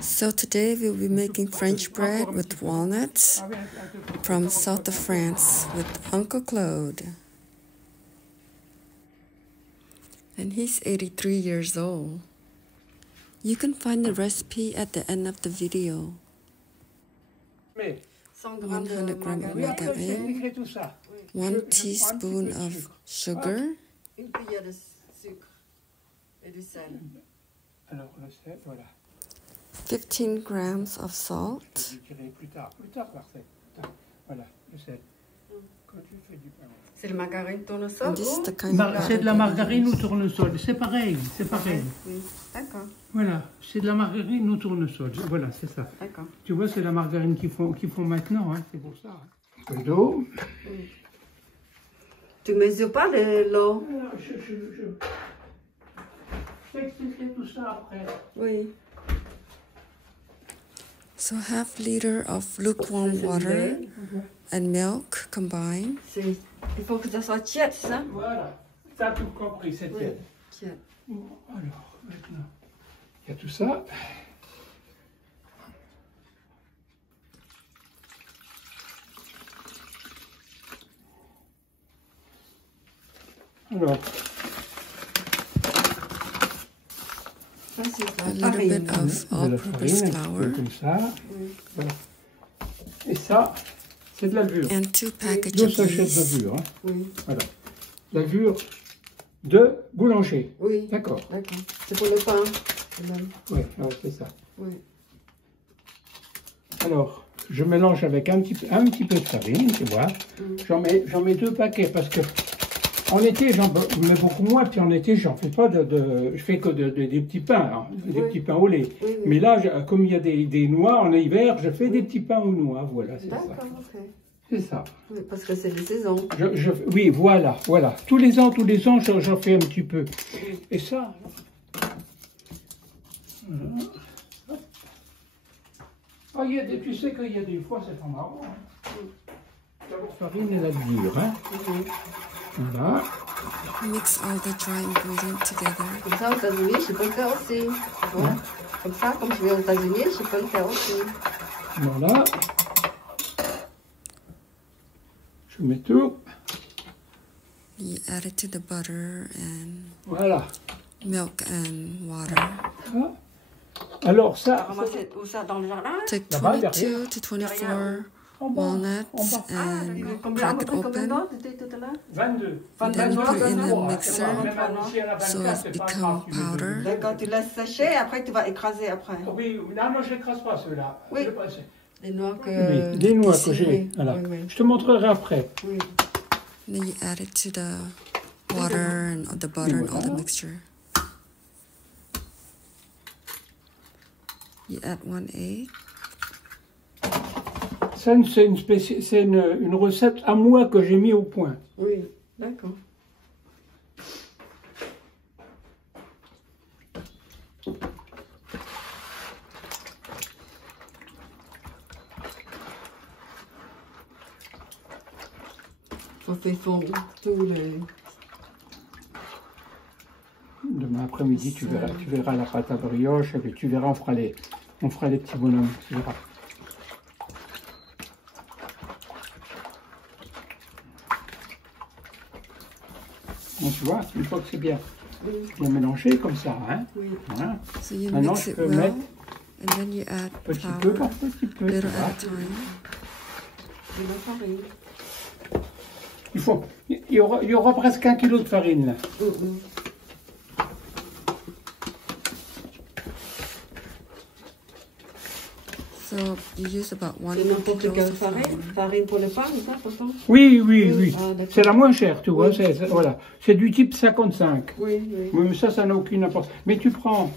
So today we'll be making French bread with walnuts from south of France with Uncle Claude. And he's 83 years old. You can find the recipe at the end of the video. 100 grams of margarine, 1 teaspoon of sugar, une cuillère de sucre et du sel. Alors, le sel, voilà. 15 grams of salt. Je dirai plus tard, parfait. Voilà, le sel. Quand tu fais du pain. C'est le margarine tournesol? And this is the kind of C'est de la margarine ou tournesol, c'est pareil, Oui, d'accord. Voilà, c'est de la margarine ou tournesol, voilà, c'est ça. D'accord. Tu vois, c'est la margarine qu'ils font maintenant, hein, c'est pour ça. Un peu d'eau. Oui. Tu mesures pas l'eau? Je vais expliquer tout ça après. Oui. So half liter of lukewarm water and milk combined. Il faut que ça soit tiède, ça? Voilà, t'as tout compris, c'est Oui, tiède. tiède. Bon, alors, maintenant, il y a tout ça. Alors, Ça, c'est A la little bit farine. of de la all-purpose farine, un petit flour peu comme ça. Oui. Voilà. Et ça, c'est de la levure. and 2 packages 2 of sachets de yeast. levure. Hein. Oui. Voilà. Levure de boulanger. Oui. D'accord. D'accord. C'est pour le pain. Même. Oui, alors c'est ça. Oui. Alors, je mélange avec un petit peu de farine, tu vois. J'en mets 2 paquets parce que en été, j'en mets beaucoup moins. Puis en été, j'en fais pas je fais que des petits pains, hein, des petits pains au lait. Oui, oui. Mais là, comme il y a des noix en hiver, je fais des petits pains aux noix. Voilà, c'est ça. D'accord, ok. C'est ça. Oui, parce que c'est les saisons. Oui, voilà. Tous les ans, j'en fais un petit peu. Et ça. Voilà. Ah, tu sais qu'il y a des fois, c'est pas marrant. Hein. La farine et la levure. Hein. Voilà. Mix all the dry ingredients together. Comme ça, aux États-Unis, je peux le faire aussi. Ouais. Comme ça, comme je vais aux États-Unis, je peux le faire aussi. Voilà. Je mets tout. You add it to the butter and Voilà. milk and water. Ah. Alors ça, Ramasser tout ça dans le jardin. Take Là-bas, 22 to 24 walnuts and crack it open. 22. And then you put it in the Même mixer ici à la so 24, it c'est pas become grave, tu mets powder. deux. D'accord, tu laisses sécher, après tu vas écraser après. Oui, non, moi je n'écrase pas ceux-là. Oui. Les noix que... Oui, des noix que ici, j'ai. oui. Voilà. Oui, oui. Je te montrerai après. Oui. Then you add it to the water and the butter and all the mixture. You add 1 egg. Ça, c'est une recette à moi que j'ai mis au point. Oui, d'accord. Ça fait fondre tous les... Demain après-midi, tu verras la pâte à brioche, et puis tu verras, on fera les petits bonhommes. Tu verras. Bon, tu vois, une fois que c'est bien mélangé comme ça, hein. Oui. Voilà. So you Maintenant, mix je it peux well, mettre and then you add petit peu flour, par petit peu. little tu vois. at a time. De la farine. Il y aura presque 1 kilo de farine là. So you use about 1 C'est n'importe kilo quelle of flour. farine. Farine pour le pain, c'est ça, pourtant? Oui. Ah, d'accord. C'est la moins chère, tu vois. Oui. Voilà. C'est du type 55. Oui. Oui, mais ça n'a aucune importance. Mais tu prends.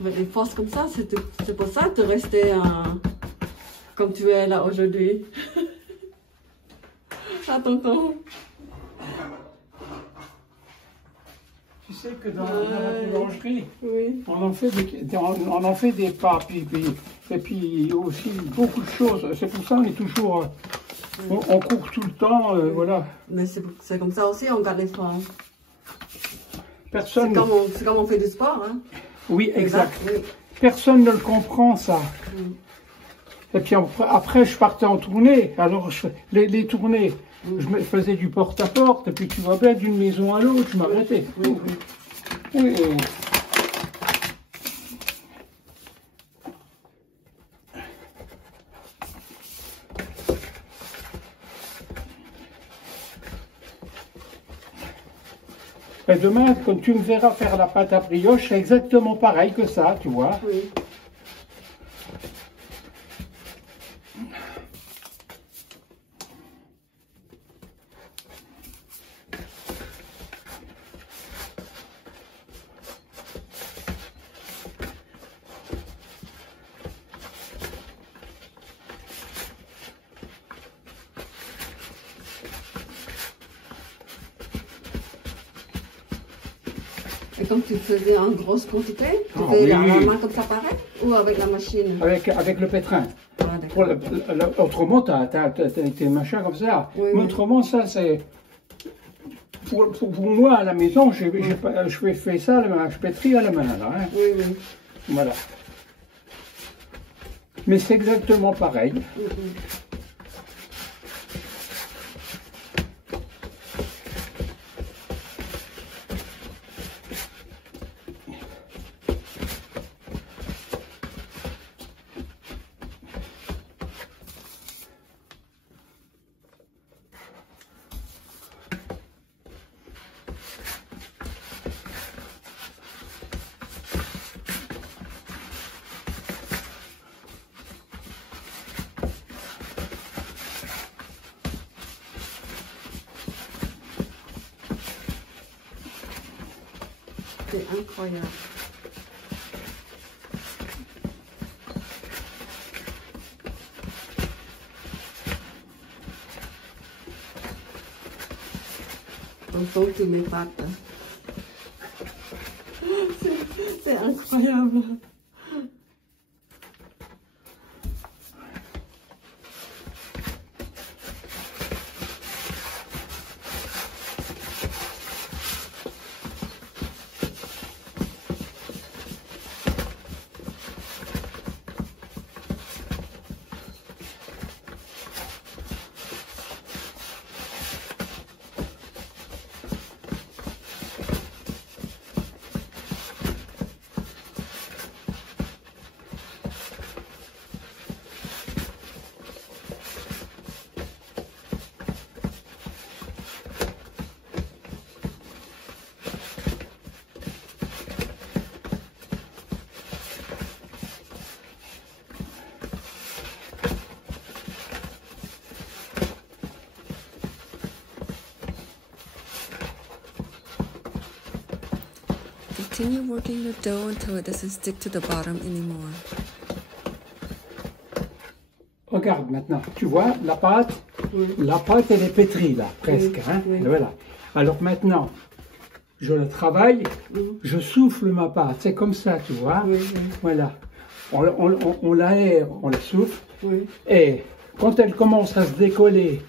Avec des forces comme ça, c'est pour ça que tu restais comme tu es là aujourd'hui. À ton temps. Tu sais que dans la boulangerie, Oui. on en fait des pâtes, et puis aussi beaucoup de choses. C'est pour ça qu'on est toujours, on court tout le temps, voilà. Mais c'est comme ça aussi, on garde les formes. Personne. C'est comme on fait du sport, hein. Oui, exact. Oui. Personne ne le comprend, ça. Et puis après, je partais en tournée. Alors, les tournées, je me faisais du porte-à-porte. Et puis, tu vois bien, d'une maison à l'autre, je m'arrêtais. Oui. Oui. Et demain, quand tu me verras faire la pâte à brioche, c'est exactement pareil que ça, tu vois. Oui. Et comme tu faisais en grosse quantité, tu faisais à la main comme ça pareil ou avec la machine? Avec le pétrin. Ah, Autrement, tu as tes machins comme ça. Oui, Mais oui. autrement, ça, c'est... Pour moi, à la maison, je fais ça à la main, je pétris à la main, là. Hein. Oui. Voilà. Mais c'est exactement pareil. C'est incroyable. On sent tous mes pâtes. C'est incroyable. Continue working the dough until it doesn't stick to the bottom anymore. Regarde maintenant, tu vois, la pâte, elle est pétrie là, presque. Hein, voilà. Alors maintenant, je le travaille, je souffle ma pâte, c'est comme ça, tu vois. Voilà. On l'aère, on la souffle. Et quand elle commence à se décoller,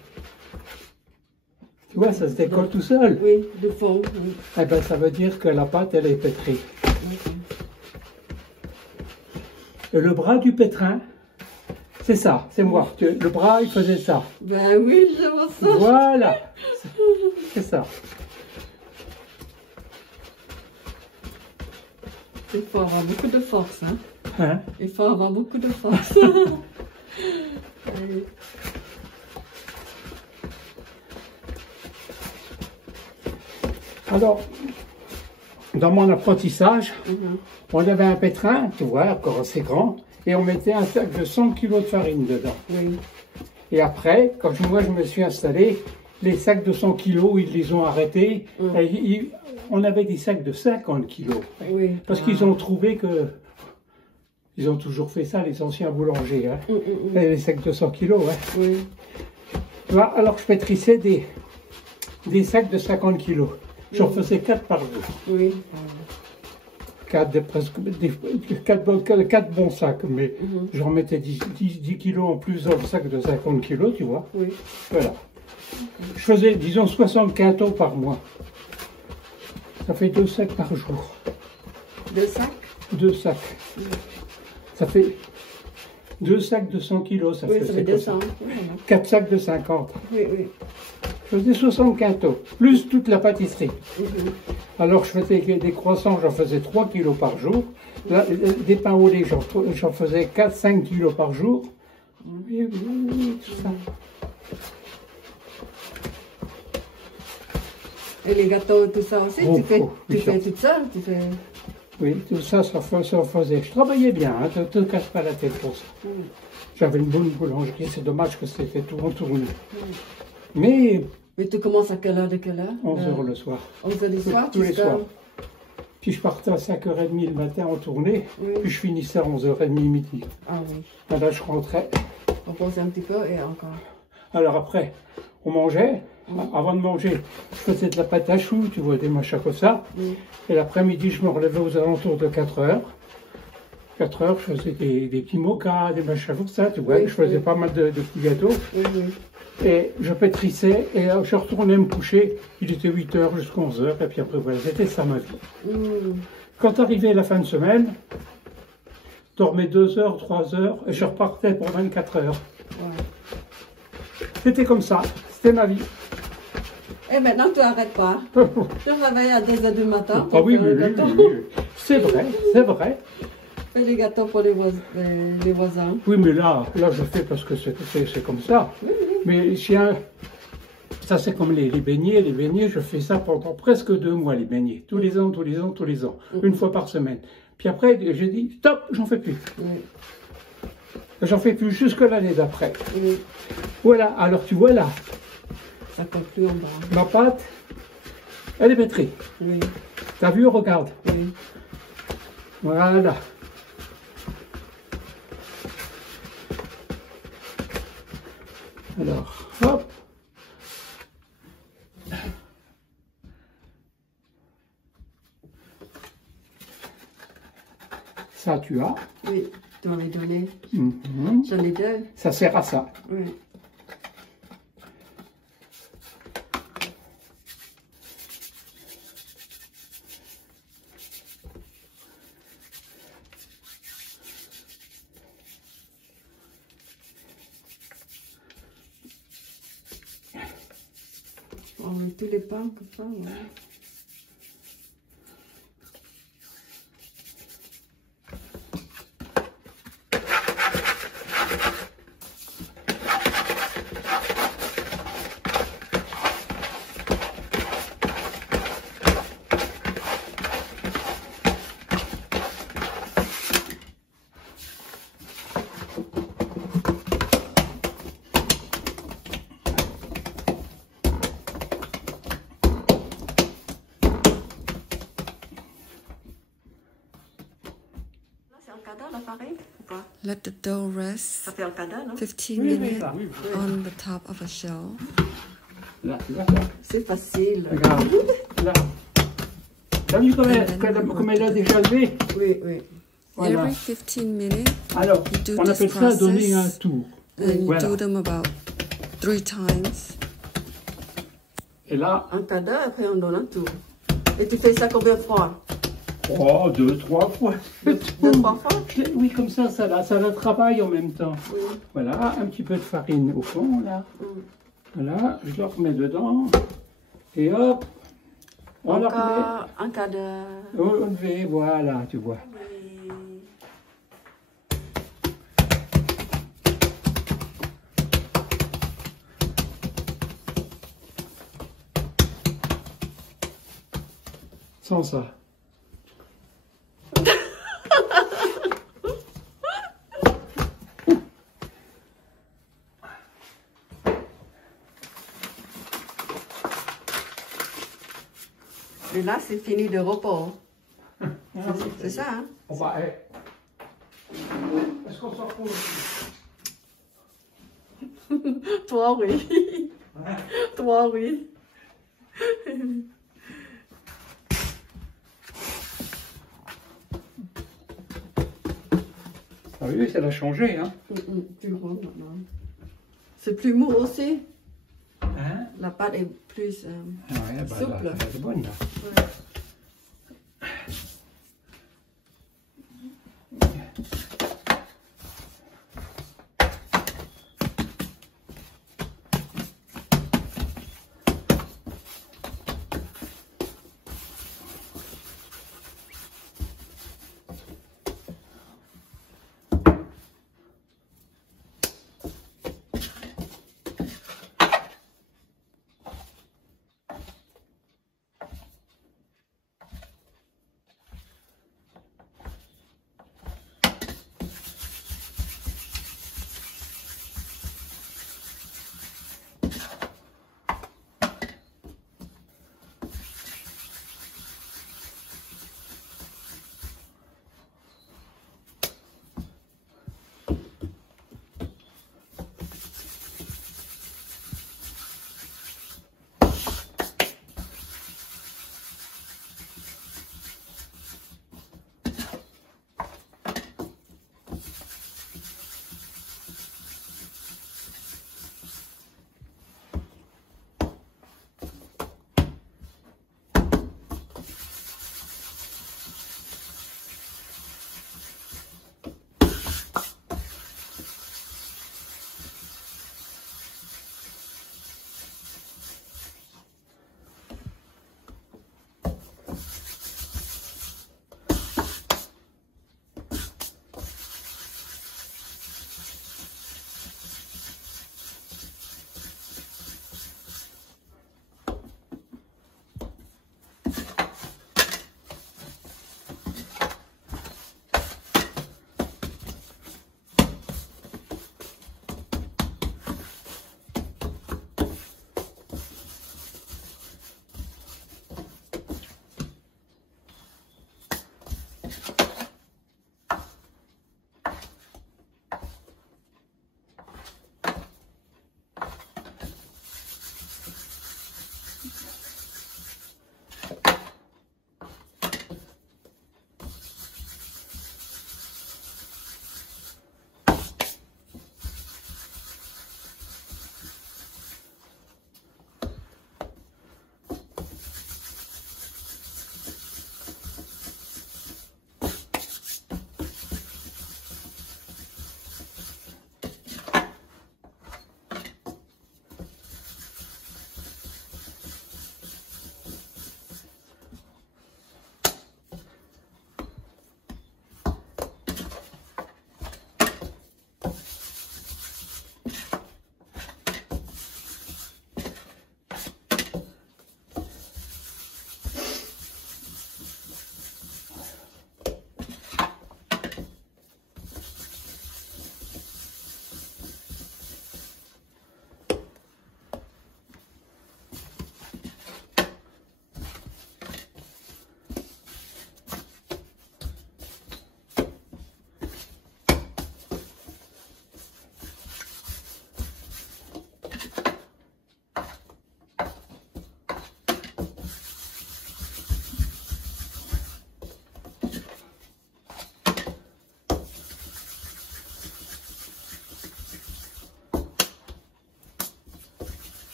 tu vois, ça se décolle tout seul. Oui, de fond. Eh ben, ça veut dire que la pâte, elle est pétrie. Et le bras du pétrin, c'est ça, c'est moi. Le bras, il faisait ça. Ben oui, je vois ça. Voilà. C'est ça. Il faut avoir beaucoup de force. Hein? Hein? Il faut avoir beaucoup de force. Alors, dans mon apprentissage, on avait un pétrin, tu vois, encore assez grand, et on mettait un sac de 100 kg de farine dedans. Et après, quand moi je me suis installé, les sacs de 100 kg, ils les ont arrêtés. Et on avait des sacs de 50 kg. Parce qu'ils ont trouvé que Ils ont toujours fait ça, les anciens boulangers. Hein. Les sacs de 100 kilos. Hein. Oui. Tu vois, alors je pétrissais des sacs de 50 kilos. J'en faisais 4 par jour. Oui. 4 bons sacs, mais j'en mettais 10 kilos en plus dans le sac de 50 kilos, tu vois. Oui. Voilà. Je faisais, disons, 60 quintaux par mois. Ça fait 2 sacs par jour. 2 sacs? 2 sacs. Ça fait 2 sacs de 100 kilos, ça oui, fait. Ça fait 200. 4 sacs de 50. Oui, oui. Je faisais 60 quintaux, plus toute la pâtisserie. Alors je faisais des croissants, j'en faisais 3 kilos par jour. Là, des pains au lait, j'en faisais 4-5 kilos par jour. Oui, tout ça. Et les gâteaux, tout ça aussi, tu fais toute seule, tu fais... Oui, tout ça, ça faisait. Je travaillais bien, hein, ne te casse pas la tête pour ça. J'avais une bonne boulangerie, c'est dommage que c'était tout en tournée. Mais tu commences à quelle heure de quelle heure? 11h le soir. 11h du soir, tous les soirs. Puis je partais à 5h30 le matin en tournée, puis je finissais à 11h30 midi. Ah oui. Et là, je rentrais. On posait un petit peu et encore. Alors après, on mangeait. Avant de manger, je faisais de la pâte à choux, tu vois, des machins comme ça. Et l'après-midi, je me relevais aux alentours de 4h. 4h, je faisais des petits mochas, des machins comme ça, tu vois. Je faisais pas mal de petits gâteaux. Et je pétrissais et je retournais me coucher. Il était 8h jusqu'à 11h. Et puis après, voilà, c'était ça ma vie. Quand arrivait la fin de semaine, je dormais 2h, 3h et je repartais pour 24 heures. C'était comme ça. C'était ma vie. Et maintenant, tu n'arrêtes pas. Je réveille à 2h du matin. Ah oui, c'est vrai, c'est vrai. Fais des gâteaux pour les voisins. Oui, mais là je fais parce que c'est comme ça. Mais ça c'est comme les beignets. Les beignets, je fais ça pendant presque 2 mois, les beignets. Tous les ans. Une fois par semaine. Puis après, j'ai dit, stop, j'en fais plus. J'en fais plus jusque l'année d'après. Voilà, alors tu vois là. Ça colle plus en bas. Ma pâte, elle est pétrie. T'as vu, regarde. Voilà. Alors, hop. Ça, tu as. Oui, tu m'avais donné. J'en ai 2. Ça sert à ça. Oui. On met tous les pains comme ça, Let the dough rest Ça fait un cadeau, non? 15 minutes on the top of a shell. Là. C'est facile. Regarde, là. T'as vu comme elle a déjà levé? Oui, oui. Voilà. Every 15 minutes, Alors, you do on this appelle ça process, donner un tour. and you Voilà. do them about 3 times. Et là, Un cadeau, après on donne un tour. Et tu fais ça combien de fois? oh, 2, 3 fois. 2, 3 fois? Oui, comme ça la travaille en même temps. Oui. Voilà, un petit peu de farine au fond, là. Voilà, je le remets dedans. Et hop, on la remet. Encore un cadeau. On fait, voilà, tu vois. Sans ça. Et là, c'est fini de repos. C'est ça, hein? On va, Est-ce qu'on s'en retrouve aussi? Toi, oui. Hein? Toi, oui. Ah oui, ça va changer, hein? Plus rond maintenant. C'est plus mou aussi. Hein? La pâte est plus Ouais, bah, souple. elle est bonne, là. Ouais.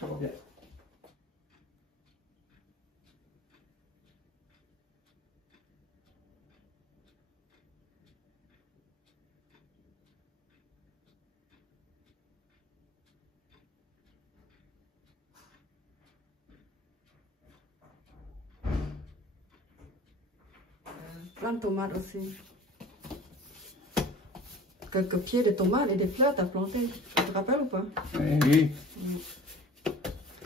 Ça va bien. Plein de tomates aussi. Quelques pieds de tomates et des fleurs t'as planté. Tu te rappelles ou pas? Oui.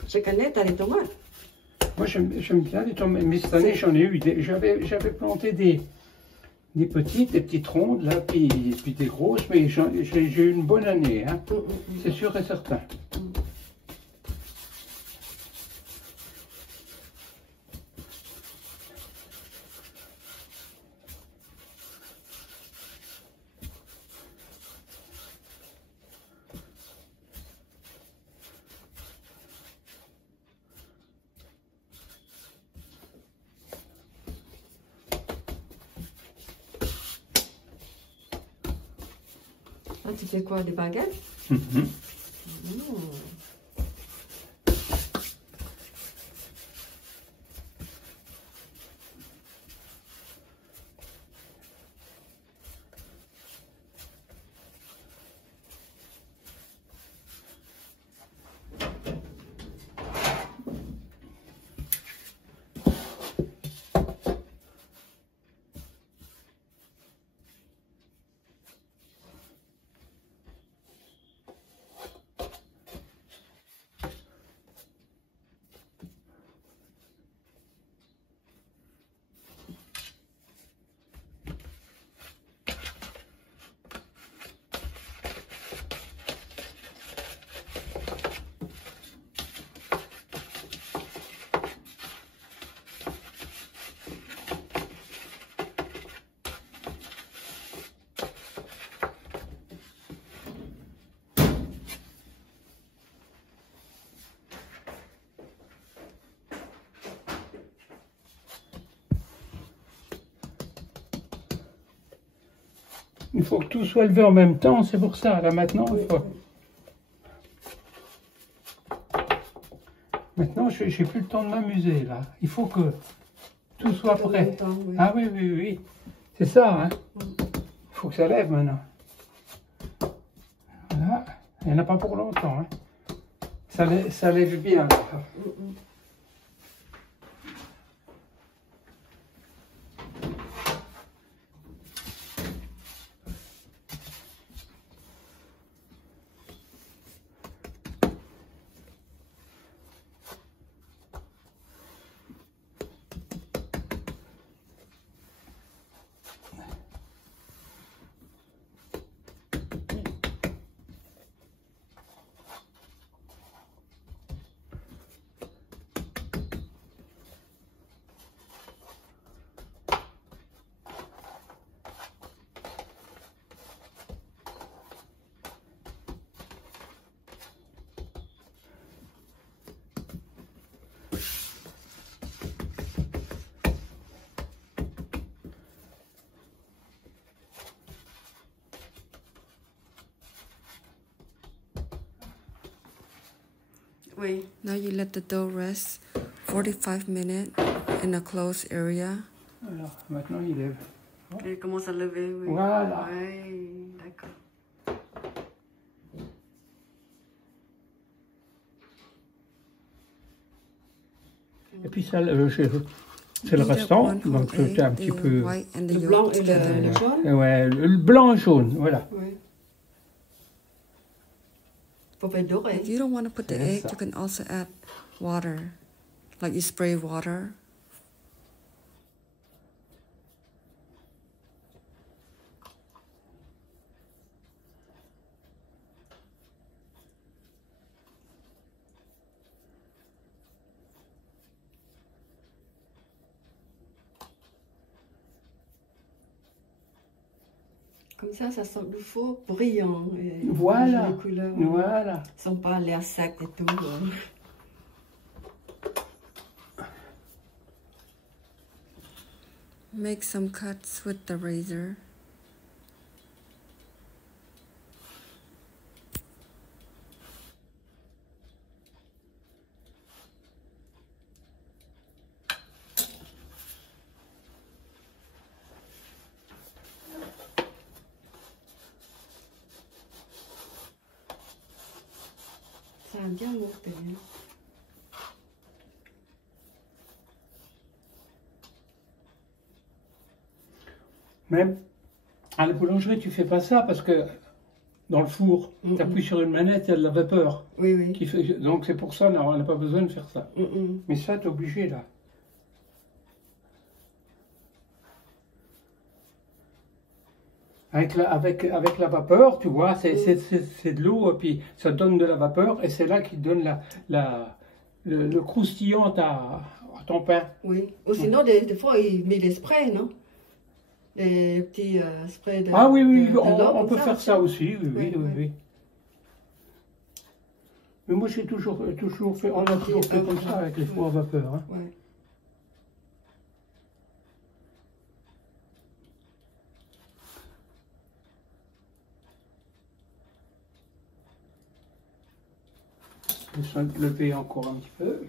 Chaque année, t'as des tomates. Moi, j'aime bien les tomates, mais cette année, j'en ai eu. J'avais planté des petites rondes, là, puis des grosses, mais j'ai eu une bonne année, hein. C'est sûr et certain. Ah, tu fais quoi, des baguettes? Il faut que tout soit levé en même temps, c'est pour ça. Là maintenant, maintenant, je n'ai plus le temps de m'amuser là. Il faut que tout soit prêt. Oui. Ah oui, oui, oui. C'est ça, hein. Il faut que ça lève maintenant. Voilà. Il n'y en a pas pour longtemps, hein. Ça lève bien. Là. Oui. Now you let the dough rest 45 minutes in a closed area. Alors, maintenant il lève. Et il commence à lever, oui. Voilà. Oui, d'accord. Et puis ça, c'est le restant, donc c'est un petit peu... Le blanc et le jaune? Ouais, le blanc et jaune, voilà. Oui. Faut faire doré. If you don't want to put the Yes, egg, you can also add water, like you spray water. Comme ça sort du four brillant. Et Voilà. les couleurs Voilà. sont pas à l'air sec et tout. Make some cuts with the razor. Ça a bien monté. Même à la boulangerie, tu fais pas ça parce que dans le four. Tu appuies sur une manette, il y a de la vapeur. Oui, oui. Donc c'est pour ça on n'a pas besoin de faire ça. Mais ça, tu es obligé là. Avec la vapeur, tu vois, c'est de l'eau, puis ça donne de la vapeur, et c'est là qui donne le croustillant à ton pain. Oui. Ou sinon, des fois, il met des sprays, non? Des petits sprays de... Ah oui, oui, de on peut faire ça aussi, oui. Mais moi, j'ai toujours fait, on a toujours fait comme ça avec les fours à vapeur. Hein. Ouais. Je vais lever encore un petit peu.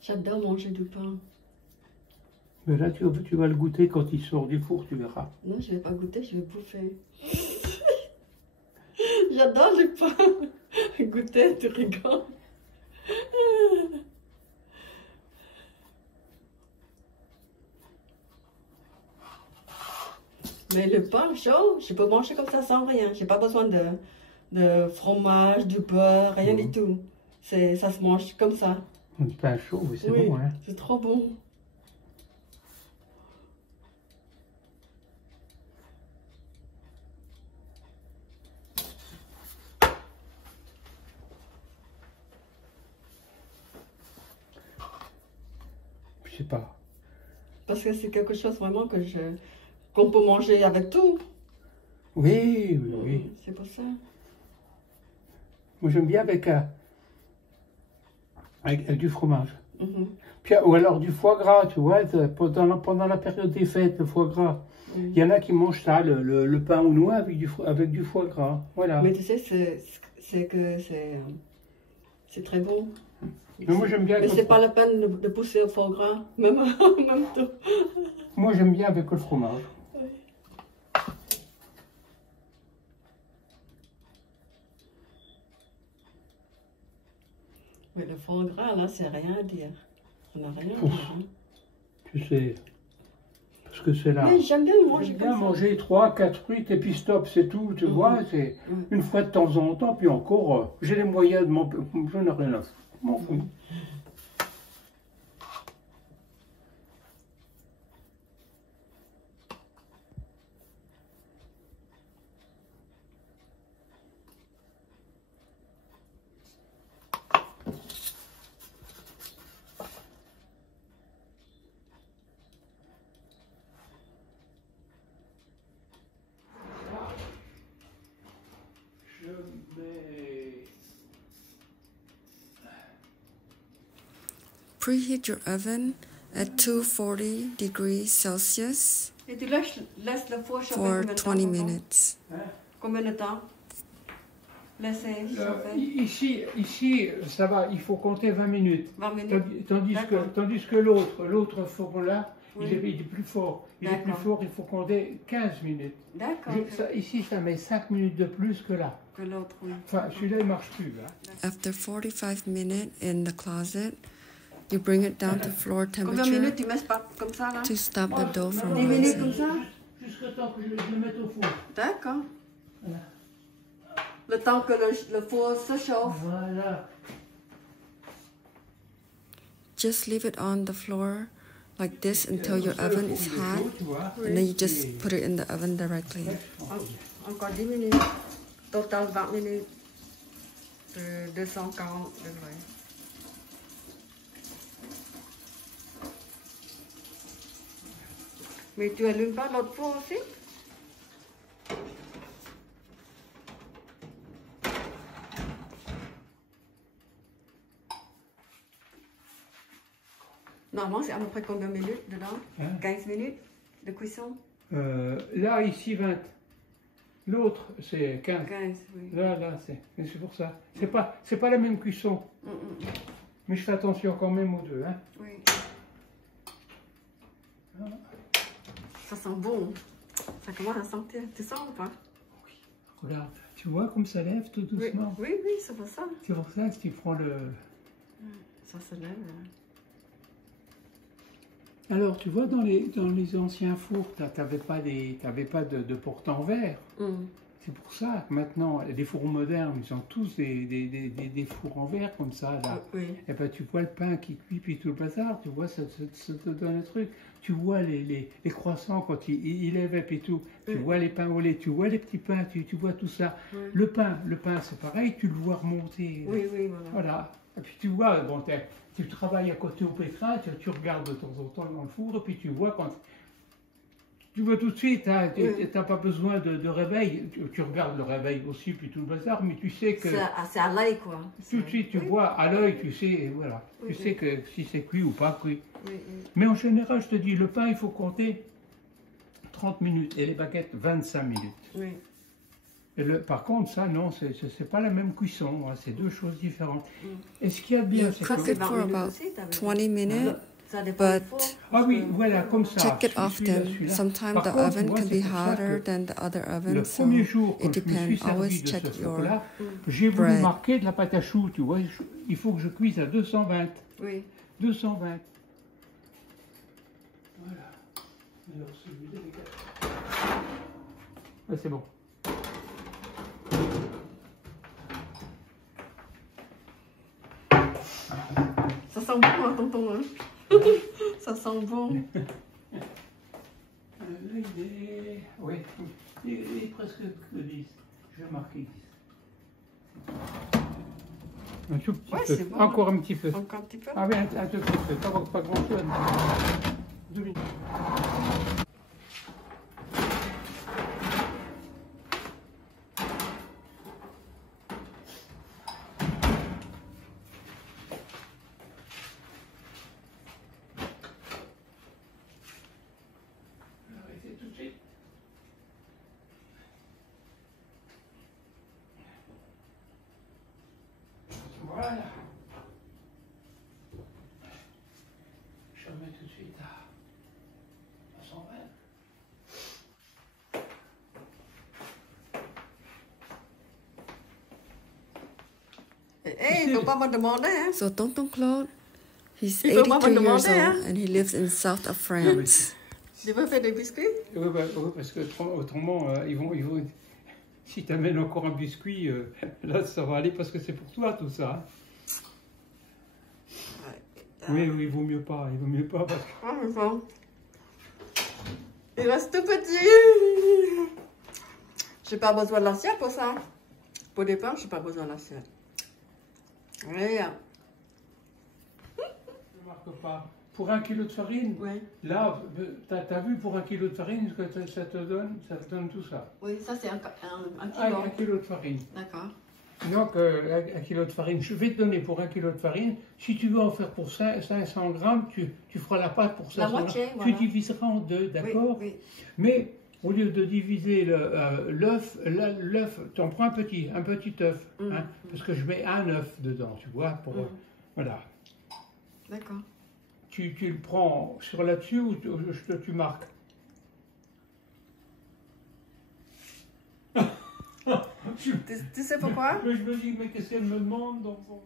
J'adore manger du pain. Mais là, tu vas le goûter quand il sort du four, tu verras. Non, je ne vais pas goûter, je vais bouffer. J'adore le pain. Goûter, tu rigoles. Mais le pain chaud, je peux manger comme ça sans rien. J'ai pas besoin de fromage, de beurre, rien du tout. Ça se mange comme ça. Un pain chaud, oui, c'est Oui, bon, hein. c'est trop bon. Je sais pas. Parce que c'est quelque chose vraiment qu'on peut manger avec tout. Oui, oui, oui. C'est pour ça. Moi, j'aime bien avec du fromage. Puis, ou alors du foie gras, tu vois, pendant la période des fêtes, le foie gras. Il y en a qui mangent ça, le pain au noix avec du foie gras. Voilà. Mais tu sais, c'est très bon. Mais moi, j'aime bien. Mais c'est pas la peine de pousser au foie gras, même tout. Moi, j'aime bien avec le fromage. Mais le foie gras, là, c'est rien à dire. On n'a rien à dire. Hein. Tu sais, parce que c'est là. Mais j'aime bien manger. J'aime bien manger 3-4 frites et puis stop, c'est tout, tu vois. C'est une fois de temps en temps, puis encore, j'ai les moyens de m'en... Je n'ai rien à foutre, je m'en fous. Preheat your oven at 240 degrees Celsius Et tu laisses le four for 20 minutes. Combien de temps? Laisser chauffer. Ici, ça va, il faut compter 20 minutes. 20 minutes. Tandis que l'autre four là, Oui. il est plus fort. Il est plus fort, il faut compter 15 minutes. D'accord. Ici, ça met 5 minutes de plus que là. Que l'autre, oui. Enfin, celui-là, il marche plus. Hein. After 45 minutes in the closet, you bring it down to floor Combien de minutes temperature tu mets pas comme ça, là? to stop the dough from 10 minutes comme rising. ça? Jusqu'au temps que je le mette au four. D'accord. Voilà. Le temps que le four se chauffe. Voilà. Just leave it on the floor like this until your oven is hot, Tu vois. and then you just put it in the oven directly. Encore 10 minutes. Total 20 minutes. De 240 degrés. Mais tu allumes pas l'autre four aussi? Normalement, c'est à peu près combien de minutes dedans? Hein? 15 minutes de cuisson? Là, ici, 20. L'autre, c'est 15. 15, oui. Là, c'est pour ça. C'est pas la même cuisson. Mais je fais attention quand même aux deux. Hein. Oui. Ça sent bon. Ça commence à sentir. Tu sens ou pas? Regarde, tu vois comme ça lève tout Oui, doucement. oui, oui, c'est pour ça. C'est pour ça que tu prends le... Ça se lève. Alors, tu vois, dans les anciens fours, tu n'avais pas de porte en verre. C'est pour ça que maintenant, les fours modernes, ils ont tous des fours en verre comme ça, là. Oui. Et ben, tu vois le pain qui cuit, puis tout le bazar, tu vois, ça te donne un truc. Tu vois les croissants quand ils lèvent, et puis tout. Tu vois les pains au lait, tu vois les petits pains, tu vois tout ça. Oui. Le pain, c'est pareil, tu le vois remonter. Oui, oui, voilà. Voilà. Et puis tu vois, bon, tu travailles à côté au pétrin, tu regardes de temps en temps dans le four, et puis tu vois quand... Tu vois tout de suite, hein, tu n'as pas besoin de réveil. Tu regardes le réveil aussi, puis tout le bazar, mais tu sais que... C'est à l'œil, quoi. Tout de suite, tu vois à l'œil, tu sais, et voilà. Tu sais que si c'est cuit ou pas cuit. Oui, oui. Mais en général, je te dis, le pain, il faut compter 30 minutes, et les baguettes, 25 minutes. Oui. Et par contre, ça, non, c'est pas la même cuisson, hein, c'est deux choses différentes. Et ce qu'il y a de bien, c'est Cook it que... for about 20 minutes, Ça dépend du but four. Ah oui, voilà, comme ça. check it Celui-là, often. celui-là. Sometimes Par the contre, oven moi, can c'est be pour ça hotter que than the other Le oven, so premier jour, it quand je me suis depends. Always servi de check ce your là j'ai voulu bread. marquer de la pâte à choux, tu vois. Il faut que je cuise à 220. Oui. 220. Voilà. Alors celui-là, les gars. Ah, c'est bon. Ça sent bon, hein, tonton. Hein? Ça sent bon. Là, il est... Oui, il est presque 10. Je vais marquer 10. Un tout petit Ouais, peu. c'est bon. Encore un petit peu. Encore un petit peu. Ah oui, un tout petit peu. Pas grand-chose. 2 minutes. Arrêtez tout de suite. Voilà. Je remets tout de suite à 120. Eh, il ne faut pas me demander, hein. So Tonton Claude, he's Il faut pas me 82 years demander, hein. old and he lives in south of France. Tu veux faire des biscuits? Oui, parce que autrement, ils vont, si tu amènes encore un biscuit, là, ça va aller parce que c'est pour toi tout ça. Oui, il vaut mieux pas, parce que... Ah, mais bon. Il reste tout petit. J'ai pas besoin de l'assiette pour ça. Pour des pains, j'ai pas besoin de l'assiette. Regarde. Ne marque pas. Pour 1 kilo de farine, Oui. là, t'as vu pour 1 kilo de farine ce que ça te donne tout ça. Oui, ça c'est un Ah, kilo. 1 kilo de farine. D'accord. Donc, 1 kilo de farine, je vais te donner pour 1 kilo de farine. Si tu veux en faire pour 500 grammes, tu feras la pâte pour 500 La moitié, grammes. voilà. Tu diviseras en deux, d'accord? Oui, oui. Mais au lieu de diviser l'œuf, tu en prends un petit œuf. Hein, parce que je mets un œuf dedans, tu vois, pour... Voilà. D'accord. Tu le prends sur là-dessus ou tu marques? Tu sais pourquoi? Je me dis, mais qu'est-ce qu'elle me demande dans son...